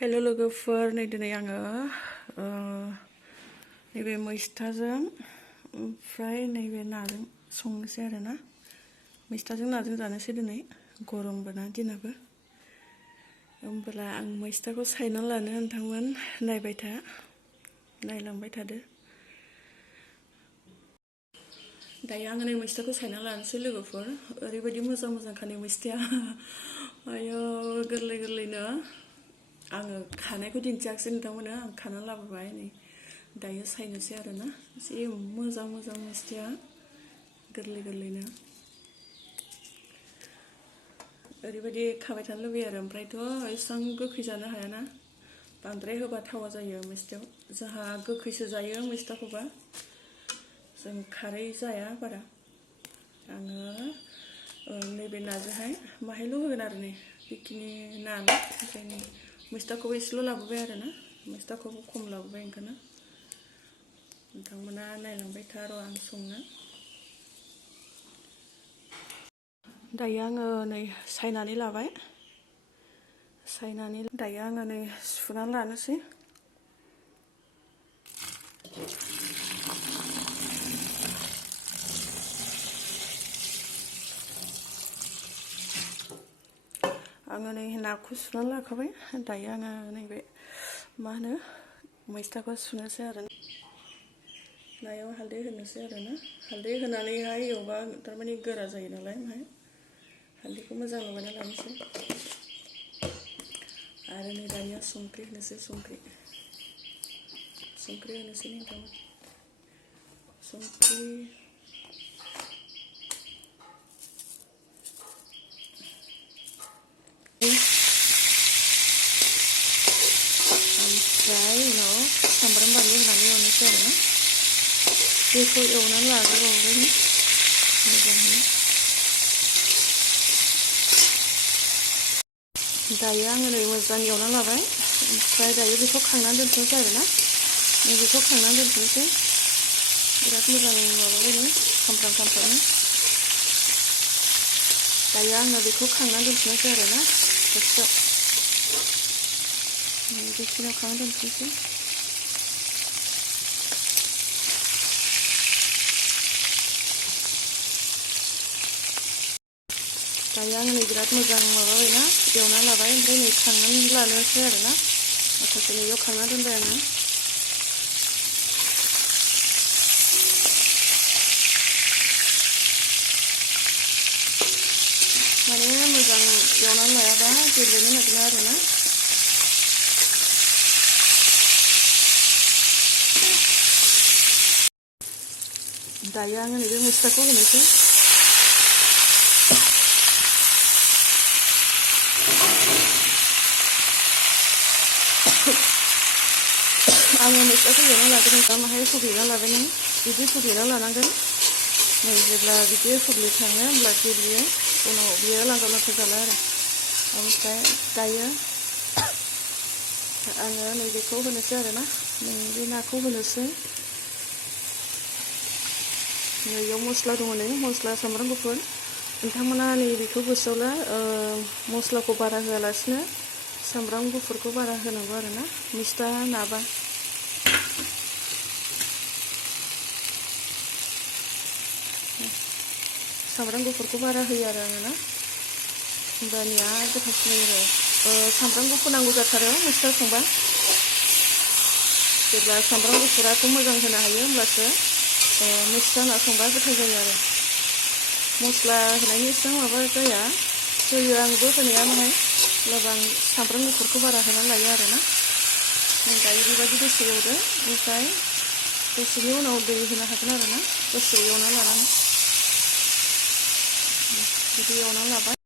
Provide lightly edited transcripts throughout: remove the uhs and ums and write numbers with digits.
Hello लोगोफोर, नै दिनै आङो नैबे मैस्थाजों ओमफ्राय नैबे नाजों संनोसै आरोना। मैस्थाजों नाजों जानोसै दिनै, गरमबो ना दिनाबो। होमब्ला आं मैस्थाखौ सायनानै लानो नोंथांमोन नायबाय था, नायलांबाय थादो। दायो आङो नै मैस्थाखौ सायनानै लानोसै लोगोफोर। ओरैबायदि मोजां मोजांखा नै मैस्थाया। आयौ गोरलै गोरलैनो। आङो खानायखौ दिन्थियाखिसै नोंथांमोननो, आं खानानै लाबोबाय नै दायो सायनोसै आरोना। जि मोजां मोजां मैस्थाया, गोरलै गोरलैनो। ओरैबायदि खाबाय थानो लुबैयो आरो, ओमफ्रायथ' एसेबां गोखै जानो हायाना, बांद्राय होबा थावा जायो मैस्थायाव। जोंहा गोखैसो जायो मैस्थाखौबा, जों खारै जाया बारा। आङो नैबे नाजोंहाय माहायल' होगोन आरो नै बेखिनि नाल', ओमफ्राय नै मैस्थाखौबो एसेल' लाबोबाय आरोना, मैस्थाखौबो खम लाबोबाय ओंखायनो। नोंथांमोना नायलांबाय था र' आं संनो। दायो आङो नै सायनानै लाबाय, दायो आङो नै सुनानै लानोसै। आङो नै नाखौ सुनानै लाखाबाय, दायो आङो नैबे मा होनो मैस्थाखौ सुनोसै आरो। नायाव हालदै होनोसै आरोना, हालदै होनानैहाय एवबा थारमाने गोरा जायो नालाय, ओमफ्राय हालदैखौ मोजां लगायना लानोसै। आरो नै दानिया संख्रि होनोसै, संख्रि होनोसै नोंथां, संख्रि। ओमफ्राय उनाव सामब्राम बानलु होनानै एवनोसै आरोना। बेखौ एवनानै लाग्रोबावबाय मोजाङै। दायो आङो नै मोजां एवनानै लाबाय, ओमफ्राय दायो बेखौ खांनानै दोनथ'नोसै आरोना। बेखौ खांनानै दोनथ'नोसै, बिराद मोजां माबाबायनो खामफ्रामनो। दायो आङो बेखौ खांनानै दोनथ'नोसै आरोना, दसेयाव। बेखिनियाव खांनानै दोनथ'नोसै। दायो आङो नै बिराद मोजां माबाबायना, एवना लाबाय, ओमफ्राय नै खांनानै लानोसै आरोना। माखासे नैयाव खांना दोनबाय आङो। माने मोजां एवनानै लायाबा गेब्लेनो नागिरा आरोना। दायो आङो नैबे मैस्थाखौ होनोसै। आङो मैस्थाखौ एवना लाग्रोनोसै, माहाय हुग्लिना लाबाय नों, बिदि हुग्लिना लानांगोन। नै जेब्ला बिदि हुग्लिखाङो होमब्ला गेब्लेयो, उनाव बियो लांदां लांदां जाला आरो। ओमफ्राय दायो आङो नैबेखौ होनोसै आरोना, नैबे नाखौ होनोसै। नैयाव मस्ला दङ, नै मस्ला सामब्राम गुफुर। नोंथांमोना नैबेखौ गोसोआवला मस्लाखौ बारा होआलासिनो सामब्राम गुफुरखौ बारा होनांगौ आरोना, मैस्था नाबा। सामब्राम गुफुरखौ बारा होयो आरो आङो ना, होमबानिया गोथावसिन जायो आरो। सामब्राम गुफुर नांगौ जाथारो मैस्था संबा। जेब्ला सामब्राम गुफुराखौ मोजां होनो हायो होमब्लासो मैस्था ना संबा गोथाव जायो आरो। मस्ला होनायनि एसेबां माबा जाया, होयो आंबो होनाया माहाय, अब्लाबो आं सामब्राम गुफुरखौ बारा होनानै लायो आरोना। दायो बेबायदि दसे एवदो, ओमफ्राय दसेनि उनाव दै होनो हागोन आरोना, दसे एवना लानानै। बिदि एवना लाबाय,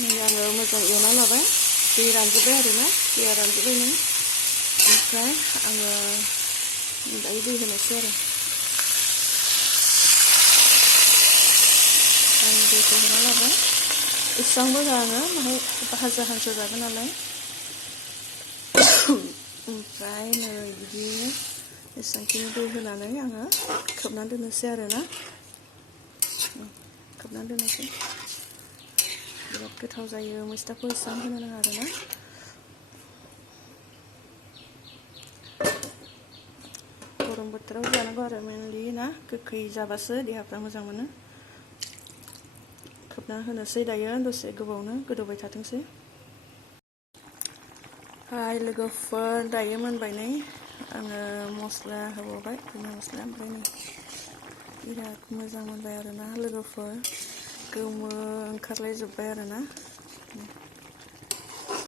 नै आङो मोजां एवना लाबाय, दै रानजोब्बाय आरोना, दैया रानजोब्बाय नै। ओमफ्राय आङो दायो दै होनोसै आरो। आं दैखौ होना लाबाय, एसेबांबो होआ आङो, माहाय भाजा हांसो जागोन नालाय। ओमफ्राय नै बिदिनो एसेबांखिनि दै होनानै आङो खोबनानै दोननोसै आरोना। खोबनानै दोननोसै। बिराद गोथाव जायो, मैस्थाखौ एसेबां होनो नाङा आरोना। गरम बोथोराव जानांगौ आरो मेनलि ना गोखै जाबासो देहाफ्रा मोजां मोनो खोबना होनोसै दायो दसे गोबावनो गोदौबाय थाथोंसै हाय लोगोफोर दायो मोनबाय नै आङो मस्ला होबावबाय धनिया मस्ला ओमफ्राय नै बिराद मोजां मोनबाय आरोना लोगोफोर गोमो ओंखारलायजोब्बाय आरोना